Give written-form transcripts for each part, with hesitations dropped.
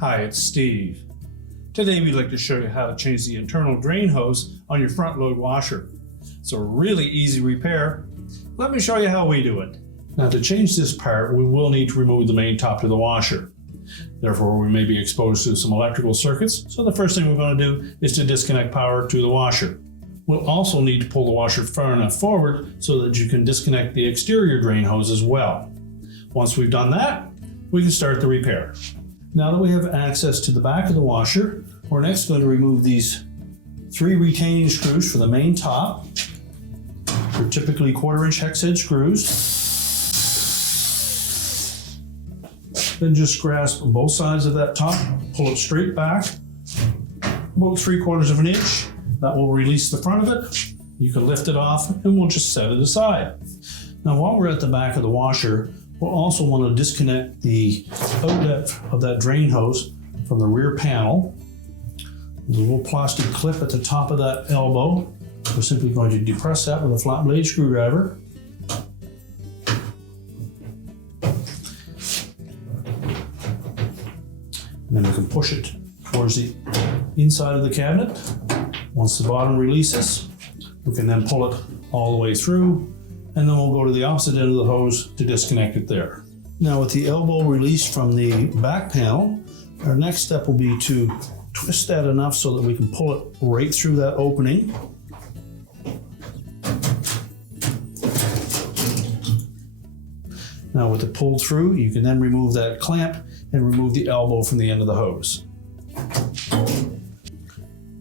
Hi, it's Steve. Today we'd like to show you how to change the internal drain hose on your front load washer. It's a really easy repair. Let me show you how we do it. Now to change this part, we will need to remove the main top to the washer. Therefore, we may be exposed to some electrical circuits, so the first thing we're going to do is to disconnect power to the washer. We'll also need to pull the washer far enough forward so that you can disconnect the exterior drain hose as well. Once we've done that, we can start the repair. Now that we have access to the back of the washer, we're next going to remove these 3 retaining screws for the main top. They're typically 1/4-inch hex head screws. Then just grasp both sides of that top, pull it straight back, about 3/4 of an inch. That will release the front of it. You can lift it off and we'll just set it aside. Now while we're at the back of the washer, we'll also want to disconnect the outlet of that drain hose from the rear panel. There's a little plastic clip at the top of that elbow. We're simply going to depress that with a flat blade screwdriver. And then we can push it towards the inside of the cabinet. Once the bottom releases, we can then pull it all the way through, and then we'll go to the opposite end of the hose to disconnect it there. Now with the elbow released from the back panel, our next step will be to twist that enough so that we can pull it right through that opening. Now with it pulled through, you can then remove that clamp and remove the elbow from the end of the hose.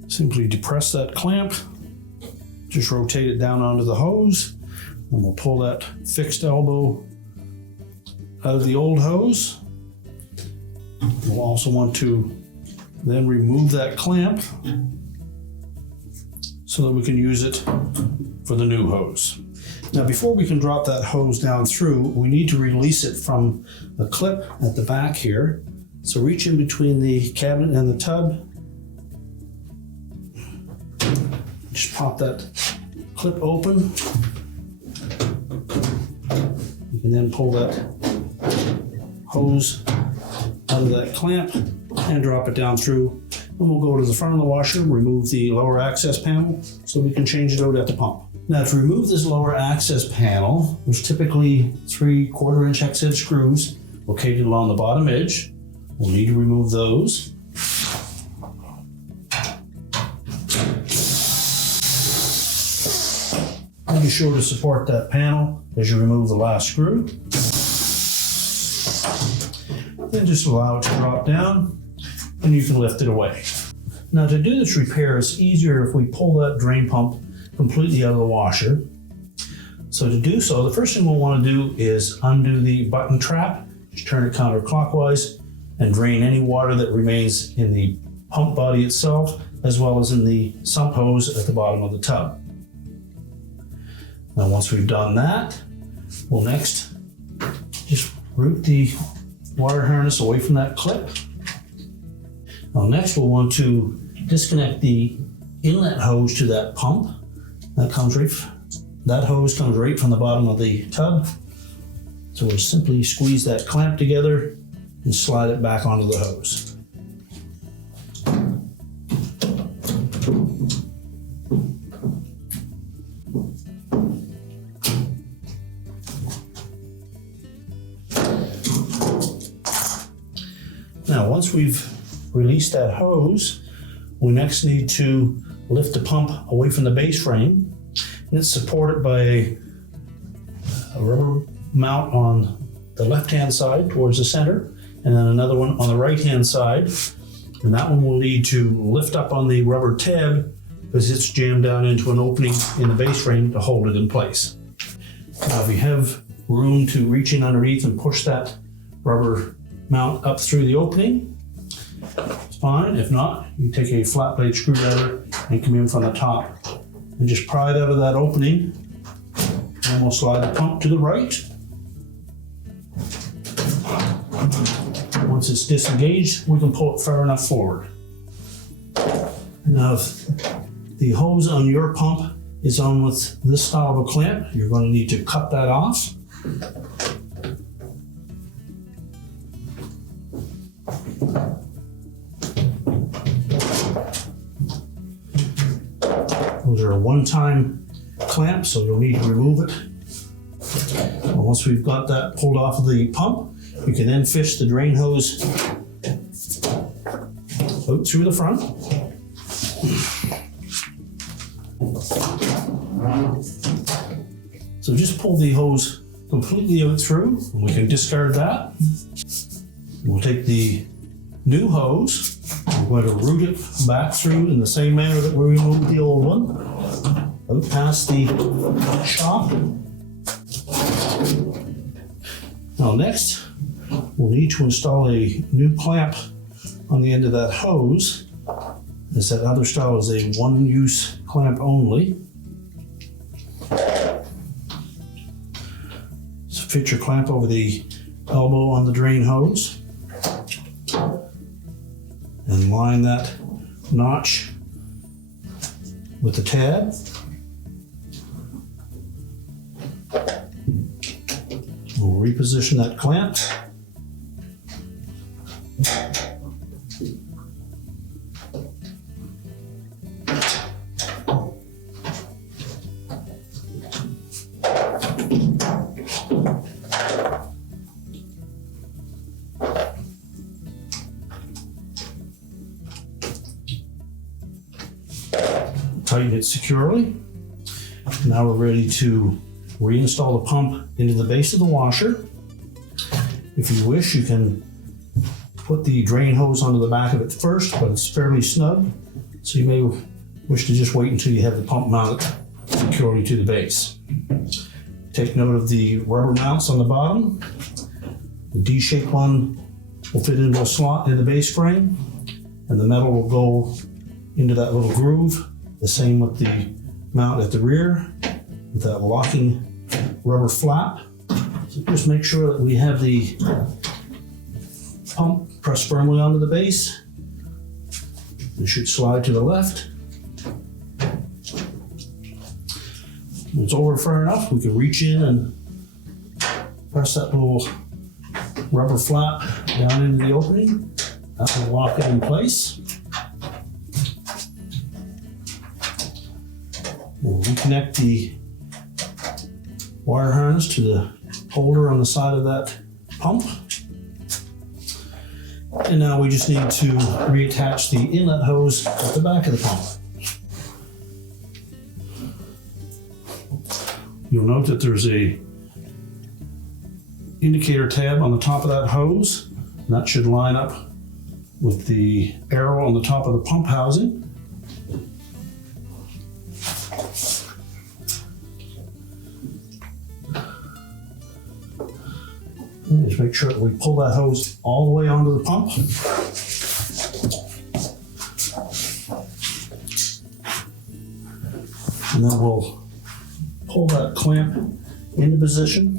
Simply depress that clamp, just rotate it down onto the hose, and we'll pull that fixed elbow out of the old hose. We'll also want to then remove that clamp so that we can use it for the new hose. Now before we can drop that hose down through, we need to release it from the clip at the back here. So reach in between the cabinet and the tub. Just pop that clip open. You can then pull that hose out of that clamp and drop it down through. And we'll go to the front of the washer, remove the lower access panel so we can change it out at the pump. Now to remove this lower access panel, there's typically 3 1/4-inch hex head screws located along the bottom edge. We'll need to remove those. And be sure to support that panel as you remove the last screw. Then just allow it to drop down and you can lift it away. Now to do this repair, it's easier if we pull that drain pump completely out of the washer. So to do so, the first thing we'll want to do is undo the button trap, just turn it counterclockwise and drain any water that remains in the pump body itself, as well as in the sump hose at the bottom of the tub. Now once we've done that, we'll next just route the wire harness away from that clip. Now next we'll want to disconnect the inlet hose to that pump. That hose comes right from the bottom of the tub. So we'll simply squeeze that clamp together and slide it back onto the hose. Now once we've released that hose, we next need to lift the pump away from the base frame, and it's supported by a rubber mount on the left-hand side towards the center, and then another one on the right-hand side. And that one will need to lift up on the rubber tab because it's jammed down into an opening in the base frame to hold it in place. Now if you have room to reach in underneath and push that rubber mount up through the opening, it's fine. If not, you take a flat blade screwdriver and come in from the top and just pry it out of that opening, and we'll slide the pump to the right. Once it's disengaged, we can pull it far enough forward. Now if the hose on your pump is on with this style of a clamp, you're going to need to cut that off. They're a one-time clamp, so you'll need to remove it. Once we've got that pulled off of the pump, you can then fish the drain hose out through the front. So just pull the hose completely out through, and we can discard that. We'll take the new hose, we're going to route it back through in the same manner that we removed the old one, out past the shock. Now next, we'll need to install a new clamp on the end of that hose, as that other style is a one-use clamp only. So fit your clamp over the elbow on the drain hose and line that notch with the tab. We'll reposition that clamp. Tighten it securely. Now we're ready to reinstall the pump into the base of the washer. If you wish, you can put the drain hose onto the back of it first, but it's fairly snug, so you may wish to just wait until you have the pump mounted securely to the base. Take note of the rubber mounts on the bottom. The D-shaped one will fit into a slot in the base frame, and the metal will go into that little groove. The same with the mount at the rear, with that locking rubber flap. So just make sure that we have the pump pressed firmly onto the base. It should slide to the left. When it's over far enough, we can reach in and press that little rubber flap down into the opening. That will lock it in place. We'll reconnect the wire harness to the holder on the side of that pump. And now we just need to reattach the inlet hose at the back of the pump. You'll note that there's a indicator tab on the top of that hose, and that should line up with the arrow on the top of the pump housing. And just make sure that we pull that hose all the way onto the pump. And then we'll pull that clamp into position.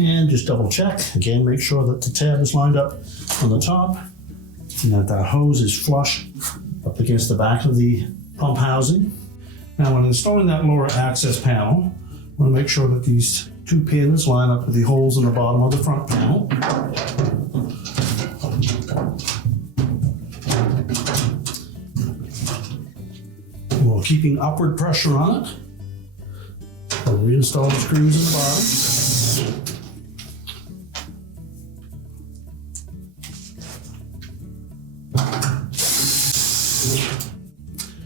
And just double check. Again, make sure that the tab is lined up on the top and that that hose is flush up against the back of the pump housing. Now when installing that lower access panel, I want to make sure that these two pins line up with the holes in the bottom of the front panel. While keeping upward pressure on it, we'll reinstall the screws in the bottom.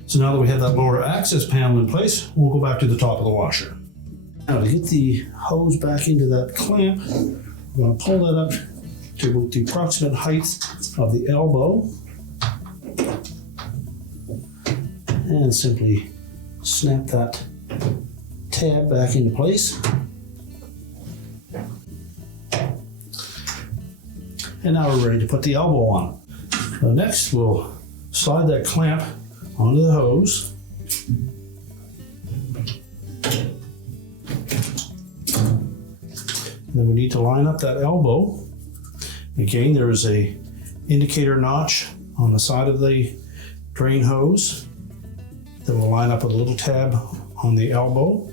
So now that we have that lower access panel in place, we'll go back to the top of the washer. Now to get the hose back into that clamp, we're going to pull that up to the approximate height of the elbow and simply snap that tab back into place. And now we're ready to put the elbow on. Next, we'll slide that clamp onto the hose. And then we need to line up that elbow. Again, there is a indicator notch on the side of the drain hose that will line up with a little tab on the elbow.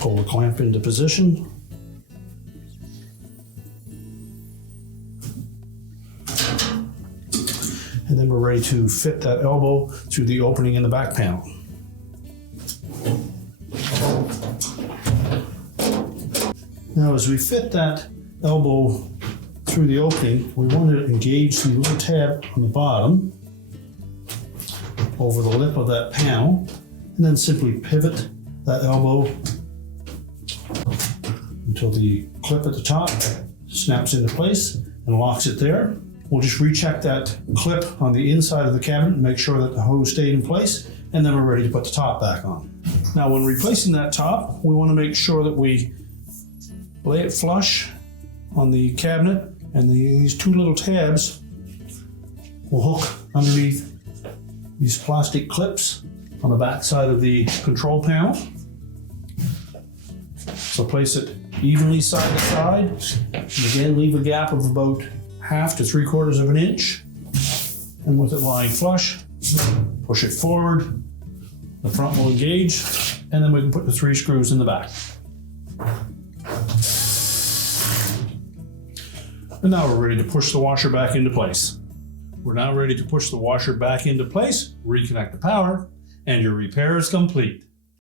Pull the clamp into position. And then we're ready to fit that elbow through the opening in the back panel. Now, as we fit that elbow through the opening, we want to engage the little tab on the bottom over the lip of that panel, and then simply pivot that elbow until the clip at the top snaps into place and locks it there. We'll just recheck that clip on the inside of the cabinet and make sure that the hose stayed in place, and then we're ready to put the top back on. Now, when replacing that top, we want to make sure that we lay it flush on the cabinet, and these two little tabs will hook underneath these plastic clips on the back side of the control panel. So place it evenly side to side. And again, leave a gap of about 1/2 to 3/4 of an inch. And with it lying flush, push it forward. The front will engage, and then we can put the 3 screws in the back. And now we're ready to push the washer back into place. We're now ready to push the washer back into place, reconnect the power, and your repair is complete.